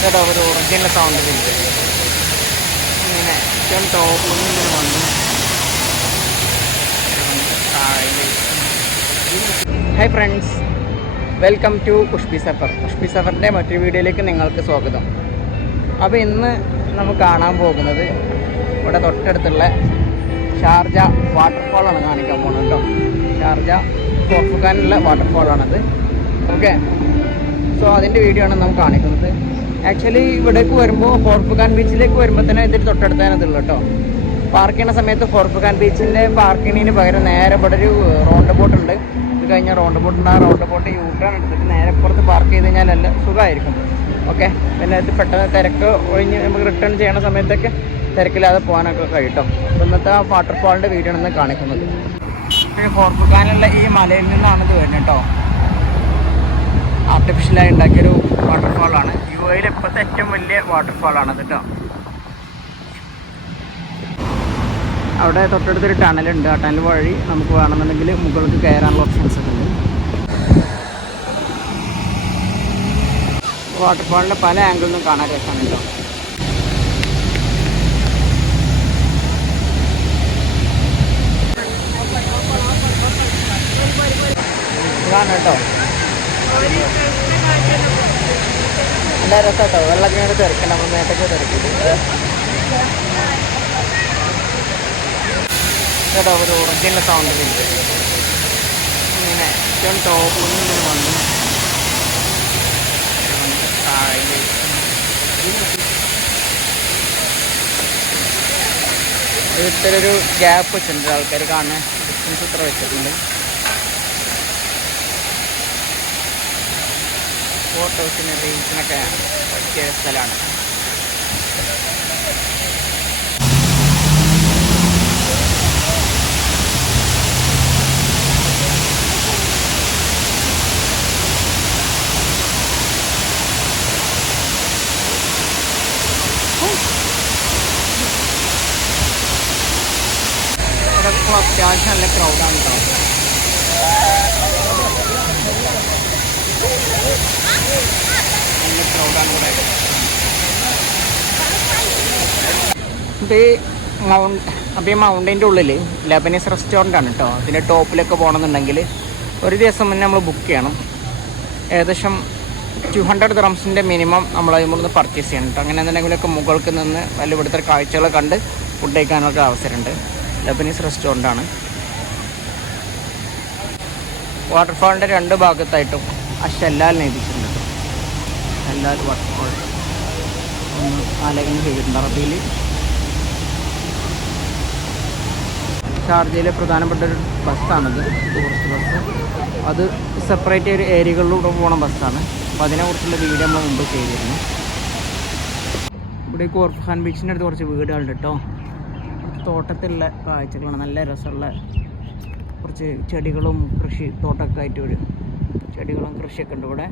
കേട്ടോ ഒരു ഒറിജിനൽ സൗണ്ടിലുണ്ട് ഇങ്ങനെ ഏറ്റവും ടോപ്പിൽ നിന്ന് വന്നു. Hi friends, welcome to Pushpi Safar. പുഷ്പി സഫറിൻ്റെ മറ്റൊരു വീഡിയോയിലേക്ക് നിങ്ങൾക്ക് സ്വാഗതം. അപ്പോൾ ഇന്ന് നമുക്ക് കാണാൻ പോകുന്നത് ഇവിടെ തൊട്ടടുത്തുള്ള ഷാർജ വാട്ടർഫാളാണ് കാണിക്കാൻ പോകുന്നത് കേട്ടോ. ഷാർജ കോർഫുഖാനുള്ള വാട്ടർഫാളാണത്. ഓക്കെ, സോ അതിൻ്റെ വീഡിയോ ആണ് നമുക്ക് കാണിക്കുന്നത്. ആക്ച്വലി ഇവിടേക്ക് വരുമ്പോൾ കോർഫുഖാൻ ബീച്ചിലേക്ക് വരുമ്പോൾ തന്നെ ഇതിൽ തൊട്ടടുത്താണ് ഇതുള്ളൂ കേട്ടോ. പാർക്ക് ചെയ്യുന്ന സമയത്ത് കോർഫുഖാൻ ബീച്ചിൻ്റെ പാർക്കിങ്ങിന് പകരം നേരെ ഇവിടെ ഒരു റൗണ്ട് ബോട്ട് ഉണ്ട്. ഇത് കഴിഞ്ഞാൽ റൗണ്ട് ബോട്ട് ഉണ്ട്. ആ റൗണ്ട് ബോട്ട് യൂട്ടേൺ എടുത്തിട്ട് നേരെ പുറത്ത് പാർക്ക് ചെയ്ത് കഴിഞ്ഞാൽ നല്ല സുഖമായിരിക്കും. ഓക്കെ, പിന്നെ ഇത് പെട്ടെന്ന് തിരക്ക് ഒഴിഞ്ഞ് നമുക്ക് റിട്ടേൺ ചെയ്യണ സമയത്തൊക്കെ തിരക്കില്ലാതെ പോകാനൊക്കെ കഴിയും. അപ്പോൾ ഇന്നത്തെ ആ വാട്ടർഫാളിൻ്റെ വീഡിയോ ആണ് കാണിക്കുന്നത്. കോർഫുഖാനുള്ള ഈ മലയിൽ നിന്നാണ് ഇത് വരുന്നത് കേട്ടോ. ആർട്ടിഫിഷ്യലായി ഉണ്ടാക്കിയൊരു വാട്ടർഫാളാണ്. UAE ഇപ്പോഴത്തെ ഏറ്റവും വലിയ വാട്ടർഫാളാണത് കേട്ടോ. അവിടെ തൊട്ടടുത്തൊരു ടണലുണ്ട്. ആ ടണൽ വഴി നമുക്ക് വേണമെന്നുണ്ടെങ്കിൽ മുകളിലേക്ക് കയറാനുള്ള ഓപ്ഷൻസ് ഒക്കെ ഉണ്ട്. വാട്ടർഫാളിൻ്റെ പല ആംഗിളിൽ നിന്നും കാണാൻ രസമാണ് കേട്ടോ. ഇതാണ് കേട്ടോ നല്ല രസം കേട്ടോ. വെള്ളമൊക്കെ ഇങ്ങനെ തിരക്കണം, നമ്മൾ മേത്തൊക്കെ തിരക്കിട്ട് കേട്ടോ ഒരു ഒറിജിനൽ സൗണ്ടിലുണ്ട് ഇങ്ങനെ ഏറ്റവും ടോപ്പിൽ നിന്ന് വന്നു. ഇത്തരൊരു ഗ്യാപ്പ് വെച്ചിട്ടുണ്ട്, ആൾക്കാർ കാണുന്ന ഡിസ്റ്റൻസ് ഇത്ര വെച്ചിട്ടുണ്ട്. ഫോട്ടോസിന് റീൽസിനൊക്കെ പറ്റിയ സ്ഥലമാണ്. ഇവിടെ അത്യാവശ്യം നല്ല ക്രൗഡാണ് കേട്ടോ. നല്ല ക്രൗഡാണ് ഇവിടെ. അപ്പോൾ ഈ മൗണ്ടൈൻ്റെ ഉള്ളിൽ ലെബനീസ് റെസ്റ്റോറൻ്റ് ആണ് കേട്ടോ. അതിൻ്റെ ടോപ്പിലൊക്കെ പോകണമെന്നുണ്ടെങ്കിൽ ഒരു ദിവസം മുന്നേ നമ്മൾ ബുക്ക് ചെയ്യണം. ഏകദേശം 200 ദിറംസിൻ്റെ മിനിമം നമ്മൾ അതിൽ പർച്ചേസ് ചെയ്യണം കേട്ടോ. അങ്ങനെ എന്തെങ്കിലുമൊക്കെ മുകൾക്ക് നിന്ന് വല്ല ഇവിടുത്തെ കാഴ്ചകൾ കണ്ട് ഫുഡ് കഴിക്കാനൊക്കെ അവസരമുണ്ട്. ലെബനീസ് റെസ്റ്റോറൻ്റ് ആണ്. വാട്ടർഫാളിൻ്റെ രണ്ട് ഭാഗത്തായിട്ടും ആ ഷെല്ലാൽ നെയ്തിട്ടുണ്ട് കേട്ടോ. ഷെല്ലാൽ വാട്ടർഫാൾ ഒന്ന് ആലേഖനം ചെയ്തിട്ടുണ്ട് അറബിയിൽ. ഷാർജയിലെ പ്രധാനപ്പെട്ട ഒരു ബസ്സാണിത്, ടൂറിസ്റ്റ് ബസ്. അത് സെപ്പറേറ്റ് ഒരു ഏരിയകളിലൂടെ പോകുന്ന ബസ്സാണ്. അപ്പോൾ അതിനെക്കുറിച്ചുള്ള വീഡിയോ നമ്മൾ മുമ്പ് ചെയ്തിരുന്നു. ഇവിടെ കോർഫുഖാൻ ബീച്ചിൻ്റെ അടുത്ത് കുറച്ച് വീടുകളുണ്ട് കേട്ടോ. തോട്ടത്തിലുള്ള കാഴ്ചകളാണ്. നല്ല രസമുള്ള കുറച്ച് ചെടികളും കൃഷി തോട്ടമൊക്കെ ആയിട്ട് ഒരു ചെടികളും കൃഷിയൊക്കെ ഉണ്ട് ഇവിടെ.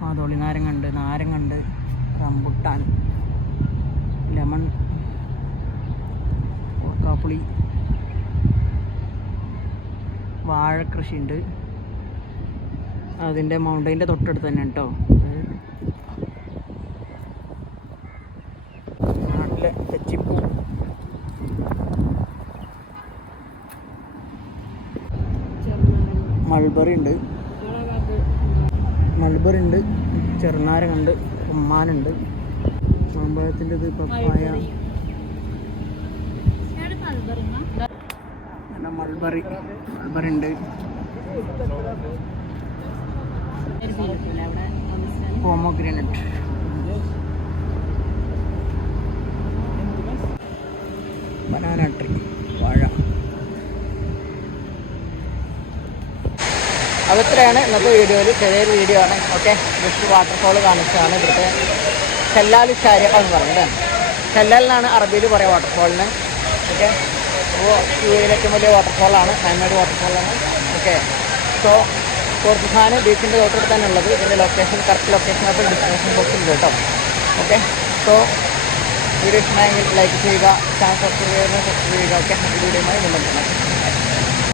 മാതോളി നാരങ്ങുണ്ട്, നാരങ്ങുണ്ട്, റംബുട്ടാൻ, ലെമൺ, ഓർക്കാപ്പുളി, വാഴ കൃഷിയുണ്ട്. അതിൻ്റെ മൗണ്ടൈൻ്റെ തൊട്ടടുത്ത് തന്നെ കേട്ടോ. നാട്ടിലെ തെച്ചിപ്പൂ, മൾബറി ഉണ്ട്, ചെറുനാരങ്ങുണ്ട്, ഉമ്മാനുണ്ട്, മാമ്പഴത്തിൻ്റെ ഇത് പപ്പായ, മൾബറി ഉണ്ട്, പോമോഗ്രാനറ്റ്, ബനാന ട്രീ, വാഴ. അപ്പോൾ ഇത്രയാണ് ഇന്നത്തെ വീഡിയോയിൽ. ചെറിയൊരു വീഡിയോ ആണ്. ഓക്കെ, ജസ്റ്റ് വാട്ടർഫോൾ കാണിച്ചതാണ്. ഇവിടുത്തെ ഷെല്ലാൽ ഷാരിയ എന്ന് പറയുന്നത്. ഷെല്ലാലിനാണ് അറബിയിൽ പറയുക വാട്ടർഫോളിന്. ഓക്കെ, അപ്പോൾ UAEയിലെ ഏറ്റവും വലിയ വാട്ടർഫോളാണ്, മാൻമേഡ് വാട്ടർഫോളാണ്. ഓക്കെ, സോ കോർഫുഖാൻ ബീച്ചിൻ്റെ തൊട്ടടുത്ത് തന്നെ ഉള്ളത്. ഇതിൻ്റെ ലൊക്കേഷൻ, കറക്റ്റ് ലൊക്കേഷൻ അപ്പോൾ ഡിസ്ക്രിപ്ഷൻ ബോക്സിൽ കേട്ടോ. ഓക്കെ, സോ വീഡിയോ ഇഷ്ടമായെങ്കിൽ ലൈക്ക് ചെയ്യുക, ചാനൽ സബ്സ്ക്രൈബ് ചെയ്യുക. ഓക്കെ, വീഡിയോയുമായി മുന്നോട്ട്